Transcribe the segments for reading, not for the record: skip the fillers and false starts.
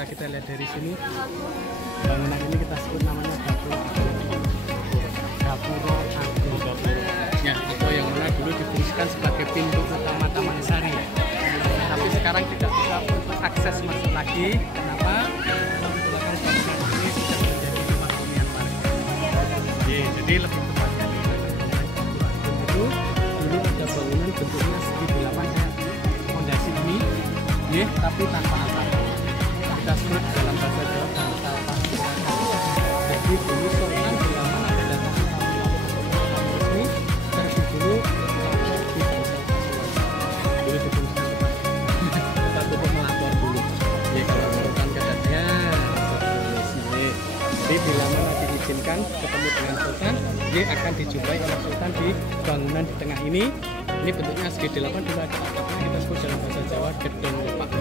bisa kita lihat dari sini. Bangunan ini kita sebut namanya Gapura Agung. Ya, itu yang mana dulu difungsikan sebagai pintu utama Taman Sari. Tapi sekarang tidak bisa untuk akses masuk lagi. Kenapa? Belakang bangunan ini sudah menjadi rumah hunian warga. Jadi lebih tepatnya itu dulu ada bangunan bentuknya segi delapan fondasi ini, tapi tanpa atap. Kita sebut dalam bahasa Jawa bangsal paskurakan. Jadi dulu sultan bila mana ada datang resmi terlebih dulu di bangsal paskurakan. Dulu difungsikan kita untuk melapor dulu. Ya kalau sultan kedatanya jadi bila mana diizinkan ketemu dengan sultan, dia akan dijumpai oleh sultan di bangunan di tengah ini. Ini bentuknya segi delapan, dulu ada atapnya, kita sebut dalam bahasa Jawa gedung lepak.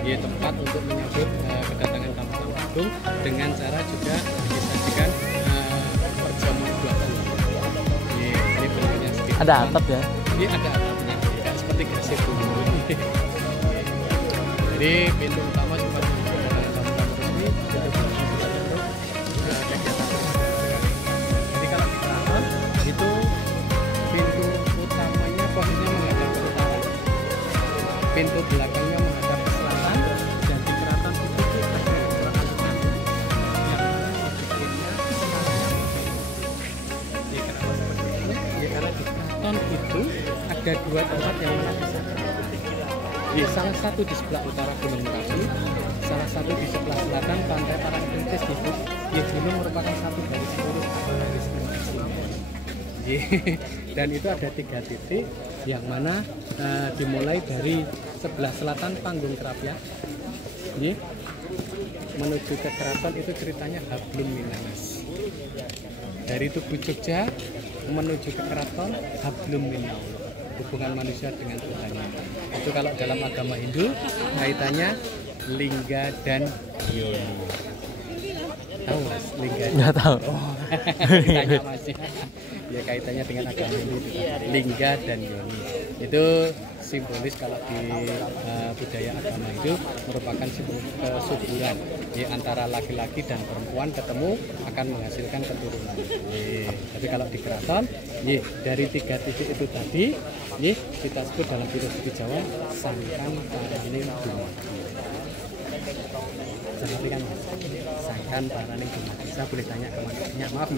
Ya, tempat untuk menyambut kedatangan tamu-tamu agung dengan cara juga disajikan perjamuan buatan. Ini bentuknya segi. Ada atap ya? Ini ada atapnya, tidak seperti gresik dulu. Jadi pintu utama seperti kedatangan tamu-tamu resmi, pintu belakang juga untuk kegiatan. Jadi kalau di keraton itu pintu utamanya posisinya menghadap ke utara, pintu belakangnya menghadap ke selatan, dan di keraton itu ada beberapa tempat yang mana dibikinnya di keraton seperti itu. Ya, karena di keraton itu ada dua tempat yang mana bisa salah satu di sebelah utara Gunung Merapi, salah satu di sebelah selatan Pantai Parangtritis di dulu merupakan satu dari seluruh dan itu ada 3 titik yang mana dimulai dari sebelah selatan Panggung Kerapiak menuju ke keraton. Itu ceritanya Hablum Minanas. Dari Tugu Jogja menuju ke keraton Hablum Minallah, hubungan manusia dengan Tuhannya. Itu kalau dalam agama Hindu kaitannya lingga dan yoni. Tahu Mas lingga? Nggak tahu. Oh, tanya Mas. Ya kaitannya dengan agama Hindu itu. Lingga dan yoni. Itu simbolis kalau di budaya agama Hindu merupakan kesuburan. Ya, antara laki-laki dan perempuan ketemu akan menghasilkan keturunan. Tapi kalau di keraton, dari 3 titik itu tadi, kita sebut dalam filosofi Jawa sangkan paraning dumadi. Seperti kan Mas, sangkan paraning dumadi. Saya boleh tanya ke Masnya, maaf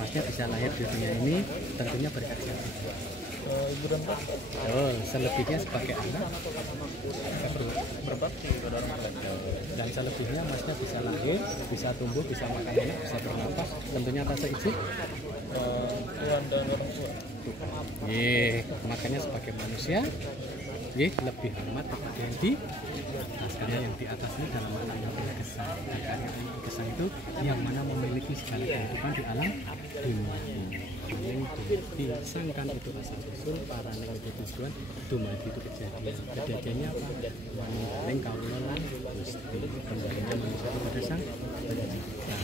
Masnya bisa lahir di dunia ini tentunya berkat siapa? Ibu dan bapak. Oh, selebihnya sebagai anak Berbakti kepada orang tua. dan selebihnya Masnya bisa lahir, bisa tumbuh, bisa makan enak, bisa bernapas, tentunya atas izin Tuhan dan orang tua. Makanya sebagai manusia lebih hormat kepada yang di atas, karena yang di atas ini dalam maknanya berkesan. Dan yang berkesan itu yang mana memiliki segala kehidupan di alam dunia ini. Disangkan itu asal usul, paraning itu tujuan, dumadi itu kejadian. Kejadiannya apa? Paling kawula lan Gusti, kembalinya manusia kepada Sang Pencipta.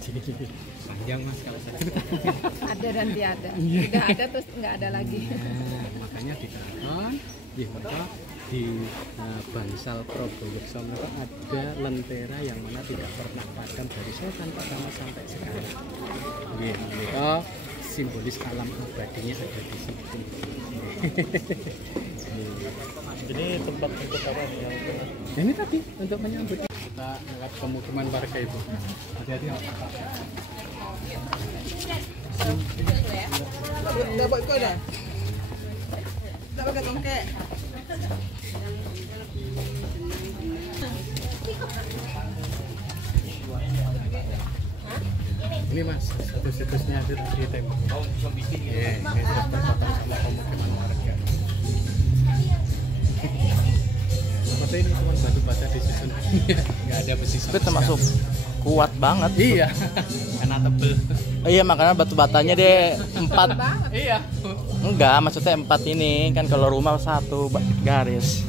Jadi panjang Mas kalau saya cerita. Ada dan tiada. Tidak ada terus nggak ada lagi. Makanya di keraton, maka di Bangsal Proboyeksa ada lentera yang mana tidak pernah padam dari setan pertama sampai sekarang. Mereka simbolis alam abadinya ada di situ. Jadi tempat untuk apa yang Ini tadi untuk menyambut kita lewat pemukiman warga itu. Hati-hati ya. Dapat kau dah. Tak pakai tongkat. Ini Mas, situs-situsnya itu di tembok. Ini sudah terpotong sama pemukiman warga. Seperti ini cuma batu bata disusun. Nggak ada besi sama Tapi termasuk sekali. kuat banget. Iya, karena tebel. Iya, makanya batu batanya deh 4. Iya. Enggak, maksudnya 4 ini kan, kalau rumah 1 garis.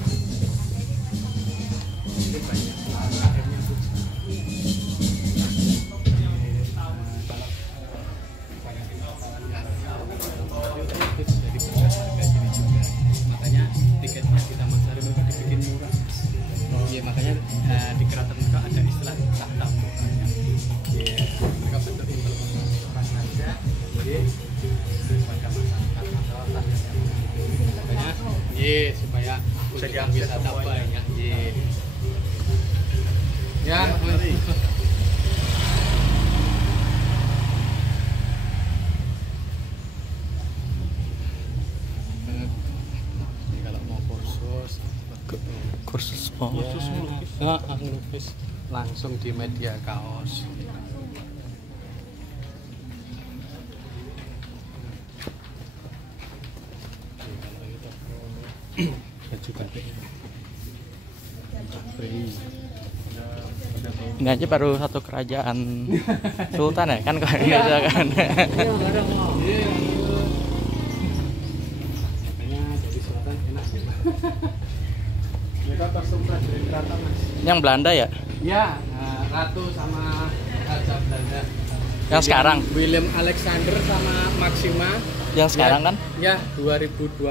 Makanya tiketnya di Taman Sari mereka dibikin murah. Iya, makanya di keraton mereka Iya, supaya kunjungan wisata banyak. Iya. Ya, mari. Kalau mau kursus kursus melukis. Melukis langsung di media kaos. Baju batik. Ini aja baru satu kerajaan sultan ya kan kalau Indonesia kan. Makanya jadi sultan enak ya. Mereka tersumpah dari keraton Mas. Yang Belanda ya? Ya, ratu sama raja Belanda. Yang sekarang? William Alexander sama Maxima. Yang sekarang kan? Ya, 2020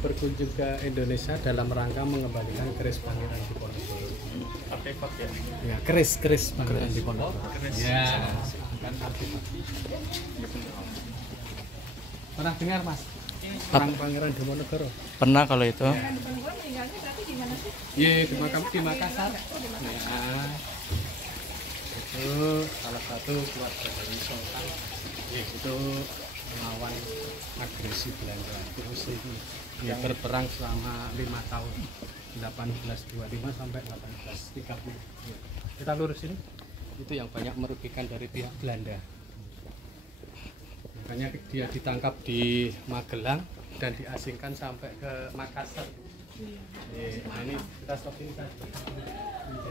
berkunjung ke Indonesia dalam rangka mengembalikan keris Pangeran Diponegoro. Artefak ya. Ya, keris Pangeran Diponegoro. Ya, kan artefak. Pernah dengar Mas? Perang Pangeran Diponegoro? Pernah kalau itu. Iya, di Makassar. Nah, itu salah satu keluarga dari Sultan. Ya, itu melawan agresi Belanda. Terus itu ya, berperang selama 5 tahun, 1825 sampai 1830. Ya. Kita lurus ini. Itu yang banyak merugikan dari pihak Belanda. Makanya dia ditangkap di Magelang dan diasingkan sampai ke Makassar. Nah, ini kita stop ini kan.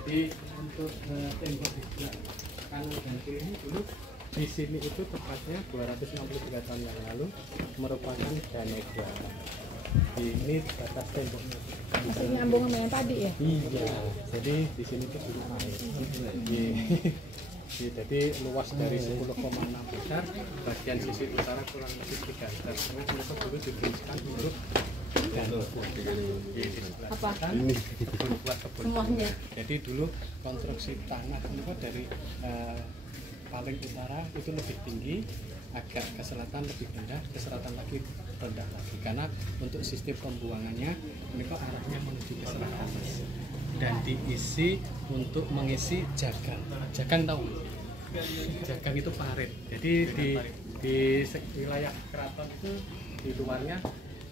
Jadi untuk tembok di kanan dan kiri ini dulu di sini itu tepatnya 263 tahun yang lalu merupakan Danegwa. Ini batas temboknya. Masih nyambung sama yang tadi ya? Iya. Jadi di sini tuh dulu air. Jadi luas dari 10,6 hektar, bagian sisi utara kurang lebih 3 hektar. Karena mereka dulu diberikan untuk Apa? buat kebun. Semuanya. Jadi dulu konstruksi tanah itu dari paling utara itu lebih tinggi, agak ke selatan lebih rendah, ke selatan lagi rendah lagi. Karena untuk sistem pembuangannya mereka arahnya menuju ke selatan dan diisi untuk mengisi jagang. Jagang tahu? Jagang itu parit. Jadi di wilayah keraton itu di luarnya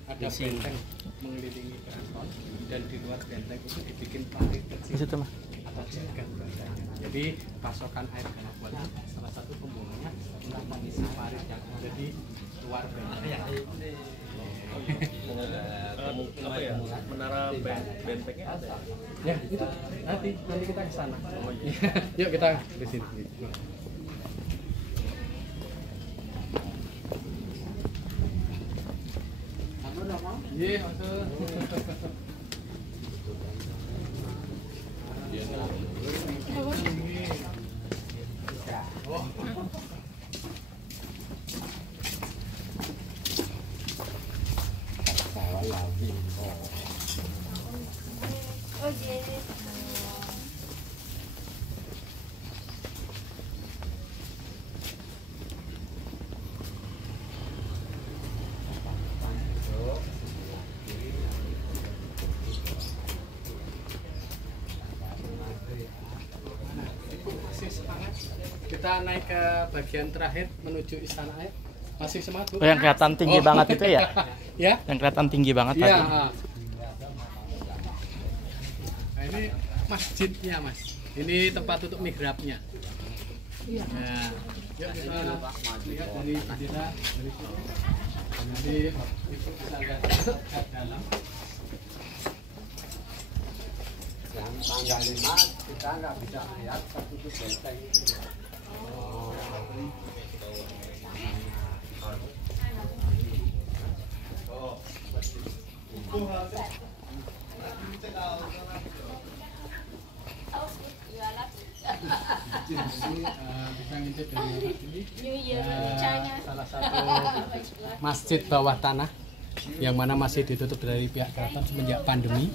ada benteng mengelilingi keraton dan di luar benteng itu dibikin parit Di situ mah. atau jagang bahasanya. Jadi pasokan air dalam bulan salah satu pembuangannya untuk mengisi parit yang ada di luar benteng. Apa ya? Menara bentengnya ada. Ya itu nanti kita ke sana. Yuk kita di sini. Iya, kita naik ke bagian terakhir menuju Istana Air. Masih semangat, Bu? Oh, yang kelihatan tinggi banget itu ya? Ya? Yang kelihatan tinggi banget Iya. tadi. Nah, ini masjidnya, Mas. Ini tempat untuk mihrabnya. Iya. Nah, yuk kita lihat dari jendela dari sini. Nanti Ibu bisa lihat ke dalam. Yang tanggal 5 kita nggak bisa lihat tertutup benteng. Bisa ngintip dari ini. Salah satu masjid bawah tanah yang mana masih ditutup dari pihak keraton semenjak pandemi.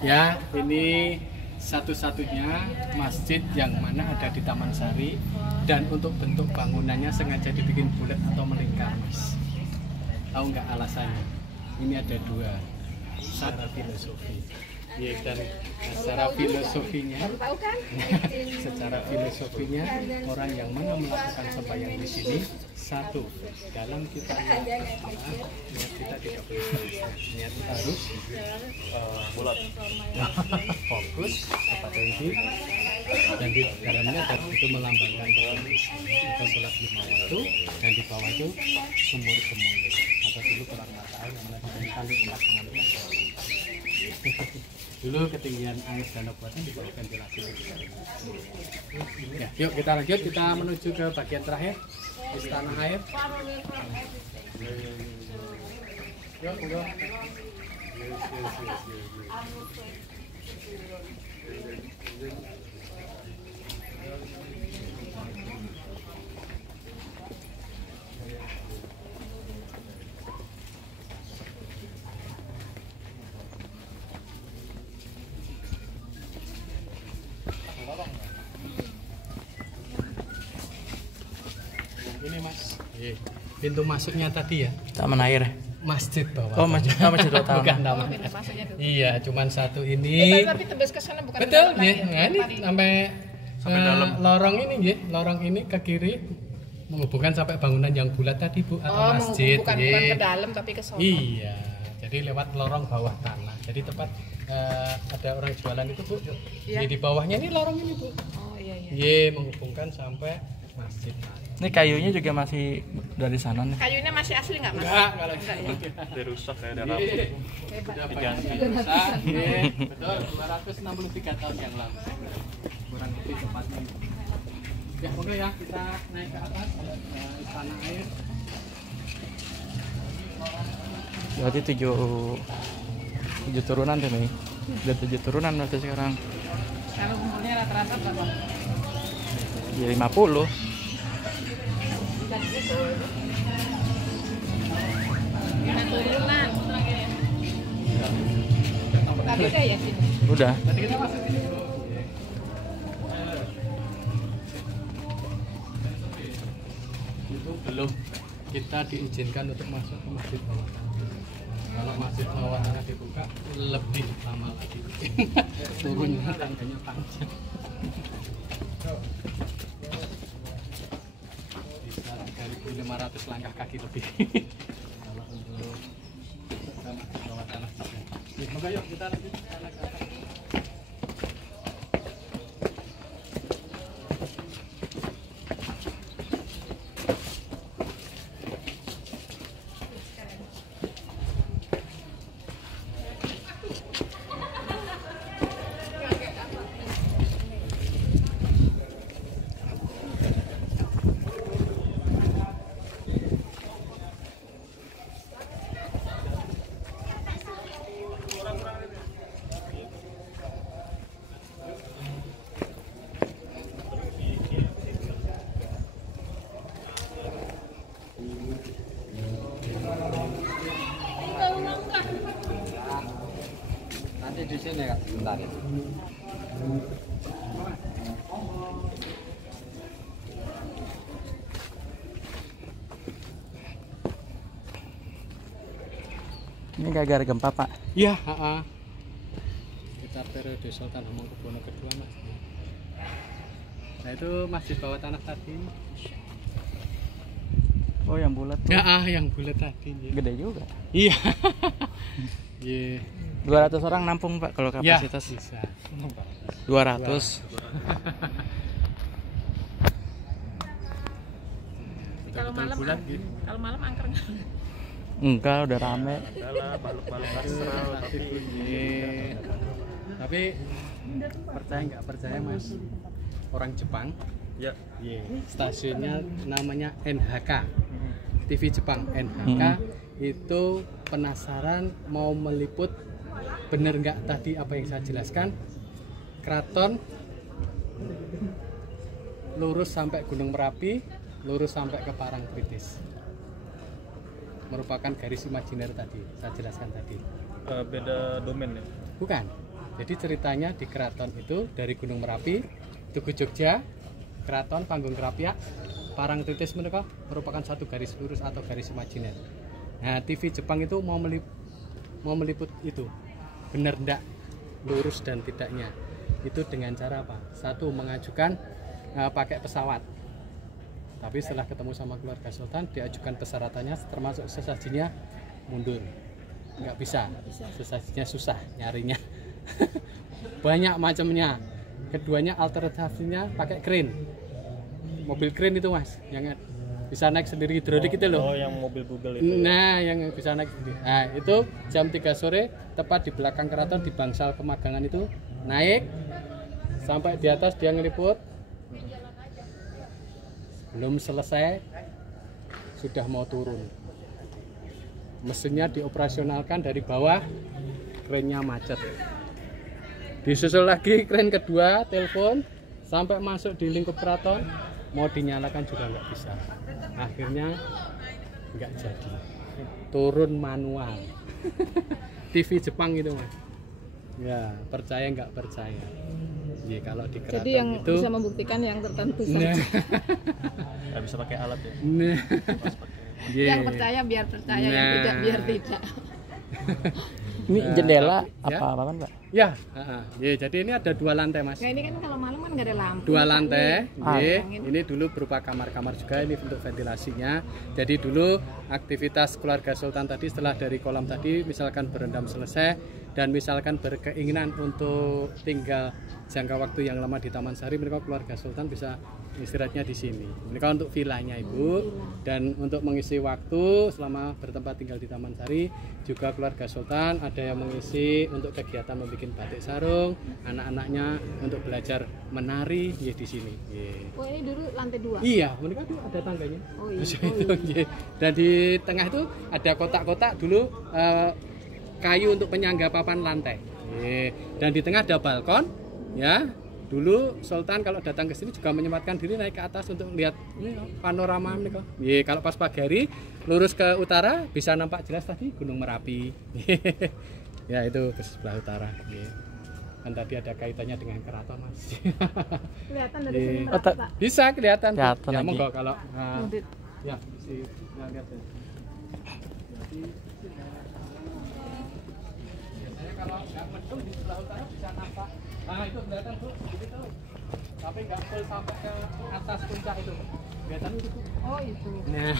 Ya, ini satu-satunya masjid yang mana ada di Taman Sari dan untuk bentuk bangunannya sengaja dibikin bulat atau melingkar, Mas. Tahu nggak alasannya? Ini ada dua. secara filosofi. Ya, dan secara filosofinya, Tahu kan? secara filosofinya orang yang mana melakukan sembahyang di sini, satu, dalam kita niat kita tidak boleh beristirahat. Niat kita harus bulat. fokus kepada inti, dan di dalamnya itu melambangkan kita sholat 5 waktu, dan di bawah itu sumur gemuruh atau dulu keluar mata air yang menjadi kali 4,5 dulu ketinggian air danau buatan di bawah ventilasi. Ya, yuk kita lanjut, kita menuju ke bagian terakhir istana air. Yuk, yuk. Ini Mas, pintu masuknya tadi ya, Taman air. masjid bawah. Oh, masjid utama. Bukan taman. Masuknya tuh. Iya, cuman satu ini. Tapi tembus ke sana bukan. Betul, ke dalam ya. lagi. Nah, ini sampai dalam. lorong ini, ya. Lorong ini ke kiri menghubungkan sampai bangunan yang bulat tadi, Bu, atau masjid. Bukan ya. ke dalam tapi ke sana. Iya, jadi lewat lorong bawah tanah. Jadi tepat ada orang jualan itu, Bu. Iya. Di bawahnya ini lorong ini, Bu. Oh iya iya. Ye, menghubungkan sampai masjid. Ini kayunya juga masih dari sana nih. Kayunya masih asli nggak Mas? Enggak, kalau Enggak ya. Dia rusak kayak ada Iya. rambut. Hebat. Sudah banyak rusak. Iya, betul. 263 tahun yang lalu. Kurang lebih tepatnya. Ya, oke ya, kita naik ke atas istana air. Berarti 7 turunan tuh nih. Udah 7 turunan berarti sekarang. Kalau umurnya rata-rata berapa? Ya 50. Dan itu. Kita turunan. Tadi udah ya sini. Udah. Tadi kita masuk ini. Itu belum kita diizinkan untuk masuk ke masjid bawah tanah. Kalau masjid bawah tanah dibuka lebih lama lagi. Turunnya tangganya panjang. Bisa 3.500 langkah kaki lebih. Kalau untuk kita masjid bawah tanah. Semoga yuk kita lanjut ke atas. Nanti di sini Kak, sebentar. Ini gara-gara gempa, Pak. Iya, kita periode Sultan Hamengkubuwono kedua, Mas. Nah, itu masjid bawah tanah tadi. Oh, yang bulat tuh. Ya, yang bulat tadi. Ya. Gede juga. Iya. Iya. 200 orang nampung, Pak, kalau Ya, kapasitas. bisa. 200. Kalau malam, bulat, gitu. kalau malam angker nggak? Enggak, udah rame. Adalah baluk-baluk astral Tapi percaya nggak percaya, Mas? Orang Jepang, ya. stasiunnya namanya NHK, TV Jepang NHK. Itu penasaran mau meliput, bener nggak tadi apa yang saya jelaskan, keraton lurus sampai Gunung Merapi, lurus sampai ke Parangtritis, merupakan garis imajiner tadi saya jelaskan tadi. Beda domain ya. Bukan. Jadi ceritanya di keraton itu dari Gunung Merapi, Tugu Jogja, keraton Panggung Krapyak, Parangtritis merupakan satu garis lurus atau garis imajiner. Nah, TV Jepang itu mau mau meliput itu benar ndak lurus dan tidaknya itu dengan cara apa? Satu, mengajukan pakai pesawat. Tapi setelah ketemu sama keluarga Sultan, diajukan persyaratannya termasuk sesajinya mundur, nggak bisa, sesajinya susah nyarinya. Banyak macamnya. Keduanya alternatifnya pakai crane, mobil crane itu mas, yang bisa naik sendiri hidrolik itu loh. Oh, yang mobil Google itu. Nah, yang bisa naik sendiri. Nah, itu jam 3 sore tepat di belakang keraton di bangsal Kemagangan itu naik sampai di atas dia ngeliput. Belum selesai sudah mau turun. Mesinnya dioperasionalkan dari bawah, kerennya macet. Disusul lagi kren kedua, telepon sampai masuk di lingkup keraton, mau dinyalakan juga nggak bisa. Akhirnya nggak jadi, turun manual. TV Jepang itu mas. Ya, percaya nggak percaya. Ya, kalau di keraton Jadi yang itu bisa membuktikan yang tertentu nah, saja. Nggak bisa pakai alat ya. nah, yeah. Yang percaya biar percaya, yang Nah. tidak biar tidak. Ini jendela tapi, ya. apa kan Pak? Ya, ya, jadi ini ada 2 lantai mas. Nah ini kan kalau malam kan nggak ada lampu. 2 lantai, ye. Angin. Ini dulu berupa kamar-kamar juga, ini untuk ventilasinya. Jadi dulu aktivitas keluarga Sultan tadi setelah dari kolam tadi, misalkan berendam selesai dan misalkan berkeinginan untuk tinggal jangka waktu yang lama di Taman Sari, mereka keluarga Sultan bisa istirahatnya di sini. Mereka untuk vilanya ibu, dan untuk mengisi waktu selama bertempat tinggal di Taman Sari juga keluarga Sultan ada yang mengisi untuk kegiatan membuat batik sarung, anak-anaknya untuk belajar menari ya di sini. Ye. Oh ini dulu lantai 2. Iya, mereka tuh ada tangganya. Oh iya. Itu, ye. Dan di tengah itu ada kotak-kotak dulu kayu untuk penyangga papan lantai. Ye. Dan di tengah ada balkon, ya. Dulu Sultan kalau datang ke sini juga menyempatkan diri naik ke atas untuk lihat panorama mereka. Ye, kalau pas pagi hari lurus ke utara bisa nampak jelas tadi Gunung Merapi. Ya itu ke sebelah utara. Ya. Kan tadi ada kaitannya dengan keraton mas. Kelihatan dari Iya. sini Oh, Pak. Pak. Bisa kelihatan. Kelihatan Ya lagi. monggo kalau Audit. ya si lihat ya. Jadi biasanya kalau nggak mendung di sebelah utara bisa nampak. Nah itu kelihatan tuh, gitu. Tapi nggak full sampai ke atas puncak itu. Kelihatan itu. Oh itu. Nah,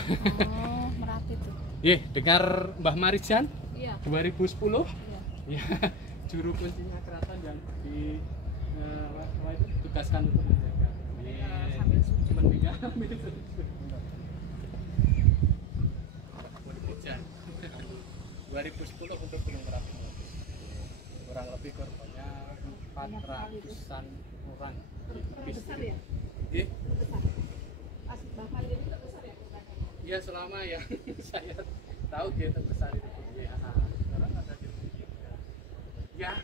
Oh Merapi tuh. dengar Mbah Marijan Iya. 2010. Iya. Ya, juru kuncinya keraton yang di apa itu tugaskan untuk menjaga. Sambil suci. Cuma tinggal ambil susu. Hujan. 2010 untuk Gunung Merapi. Kurang lebih korbannya 400-an orang. Besar ya? Iya. Besar. Pas bakal itu besar ya? Iya selama yang saya tahu dia terbesar itu. Ya, sekarang ada di ya.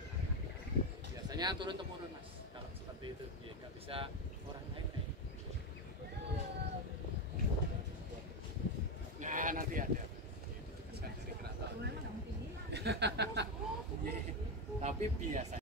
Biasanya turun temurun mas. Kalau seperti itu, ya nggak bisa orang lain naik. Nah nanti ada. Itu tugaskan dari keraton. Tapi biasa.